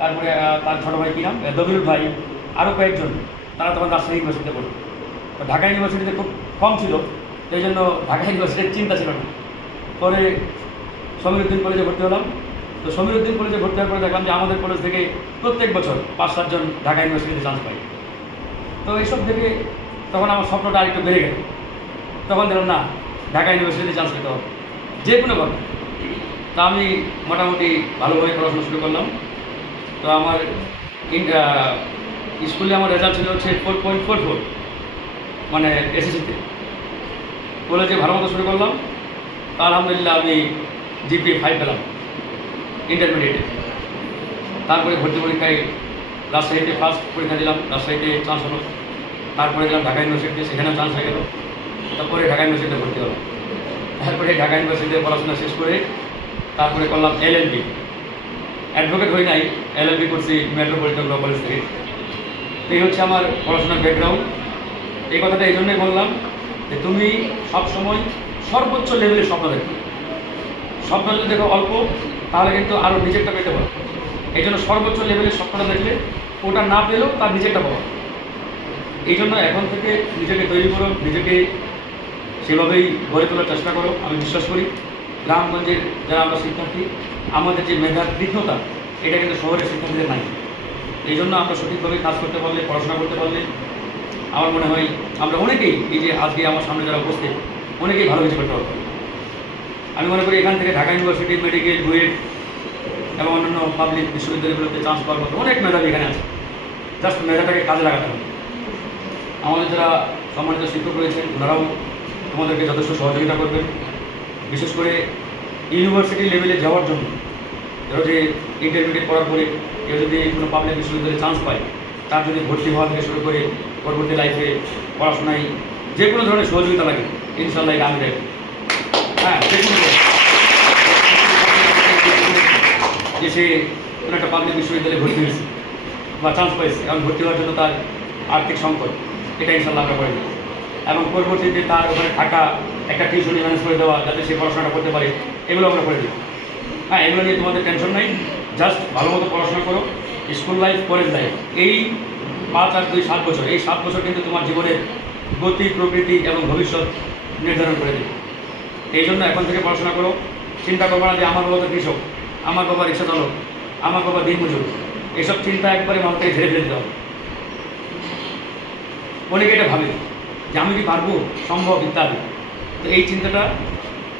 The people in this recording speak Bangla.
তারপরে তার ছোটো ভাই কী নাম দবিরুল ভাই, আরও কয়েকজন, তারা তখন রাজশাহী ইউনিভার্সিটিতে পড়ে। তো ঢাকা ইউনিভার্সিটিতে খুব কম ছিল, সেই জন্য ঢাকা ইউনিভার্সিটির চিন্তা ছিল না। পরে সমীরউদ্দিন কলেজে ভর্তি হলাম। তো সমীরউদ্দিন কলেজে ভর্তি হওয়ার পরে দেখলাম যে আমাদের কলেজ থেকে প্রত্যেক বছর 5-7 জন ঢাকা ইউনিভার্সিটিতে চান্স পাই। তো এইসব দেখে তখন আমার স্বপ্নটা আরেকটু বেড়ে গেল। তখন দেখলাম না, ঢাকা ইউনিভার্সিটিতে চান্স পেতে হবে যে কোনোভাবে। তা আমি মোটামুটি ভালোভাবে পড়াশোনা শুরু করলাম। তো আমার স্কুলে আমার রেজাল্ট ছিল হচ্ছে 4.44, মানে এসএসসিতে। কলেজে ভালো মতো শুরু করলাম। আলহামদুলিল্লাহ আমি জিপিএ 5 পেলাম ইন্টারমিডিয়েটে। তারপরে ভর্তি পরীক্ষায় রাজশাহীতে ফার্স্ট পরীক্ষা দিলাম, রাজশাহীতে চান্স হলো। তারপরে দিলাম ঢাকা ইউনিভার্সিটিতে, সেখানেও চান্স হয়ে গেল। তারপরে ঢাকা ইউনিভার্সিটিতে ভর্তি হলাম। তারপরে ঢাকা ইউনিভার্সিটিতে পড়াশোনা শেষ করে তারপরে করলাম এলএলবি। অ্যাডভোকেট হই নাই, এলএলবি করছি মেট্রোপলিটন ল কলেজ থেকে। তো এই হচ্ছে আমার পড়াশোনার ব্যাকগ্রাউন্ড। এই কথাটা এই জন্যই বললাম যে তুমি সবসময় সর্বোচ্চ লেভেলে স্বপ্ন দেখো। স্বপ্ন যদি দেখো অল্প, তাহলে কিন্তু আরও নিজেরটা পেতে পারো। এই জন্য সর্বোচ্চ লেভেলের স্বপ্নটা দেখলে ওটা না পেলেও তার নিজেরটা পাবো। এই জন্য এখন থেকে নিজেকে তৈরি করো, নিজেকে সেভাবেই গড়ে তোলার চেষ্টা করো। আমি বিশ্বাস করি গ্রামগঞ্জের যারা আমরা শিক্ষার্থী, আমাদের যে মেধার তীক্ষ্ণতা, এটা কিন্তু শহরের শিক্ষার্থীদের নাই। এই জন্য আমরা সঠিকভাবে কাজ করতে পারলে, পড়াশোনা করতে পারলে আমার মনে হয় আমরা অনেকেই, এই যে আজকে আমার সামনে যারা উপস্থিত, অনেকেই ভালো কিছু করতে পারবো। আমি মনে করি এখান থেকে ঢাকা ইউনিভার্সিটি, মেডিকেল, বুয়েট এবং অন্যান্য পাবলিক বিশ্ববিদ্যালয়গুলোতে চান্স পাওয়ার মতো অনেক মেধাবী এখানে আছে। জাস্ট মেধাটাকে কাজে লাগাতে হবে। আমাদের যারা সম্মানিত শিক্ষক রয়েছেন, ওনারাও তোমাদেরকে যথেষ্ট সহযোগিতা করবেন। বিশেষ করে ইউনিভার্সিটি লেভেলে যাওয়ার জন্য, ধরো যে ইন্টারমিডিয়েট পড়ার পরে কেউ যদি কোনো পাবলিক বিশ্ববিদ্যালয়ে চান্স পায়, তার যদি ভর্তি হওয়া থেকে শুরু করে পরবর্তী লাইফে পড়াশোনায় যে কোনো ধরনের সহযোগিতা লাগে, ইনশাল্লাহ এটা আমি দেখব। হ্যাঁ, যে কোনো যে সে কোনো একটা পাবলিক বিশ্ববিদ্যালয়ে ভর্তি হয়েছে বা চান্স পাইছে, এবং ভর্তি হওয়ার জন্য তার আর্থিক সংকট, এটা ইনশাল্লাহ আমরা করে দেব। এবং পরবর্তীতে তার ওখানে থাকা, একটা টিউশনি ম্যানেজ করে দেওয়া, যাতে সে পড়াশোনাটা করতে পারে, এগুলো আমরা করে দেব। হ্যাঁ, এগুলো নিয়ে তোমাদের টেনশন নাই। জাস্ট ভালো মতো পড়াশোনা করো। স্কুল লাইফ, কলেজ লাইফ, এই 5 আর 2 7 বছর, এই 7 বছর কিন্তু তোমার জীবনের গতি, প্রকৃতি এবং ভবিষ্যৎ নির্ধারণ করে দেবে। এই জন্য এখন থেকে পড়াশোনা করো। চিন্তা করবো না যে আমার বাবা তো কৃষক, আমার বাবা রিক্সা চালক, আমার বাবা দিনমজুর, এসব চিন্তা একবারে মাথা থেকে ঝেড়ে ফেলে দিতে হবে। অনেকে এটা ভাবে যে আমি কি পারবো, সম্ভব ইত্যাদি। তো এই চিন্তাটা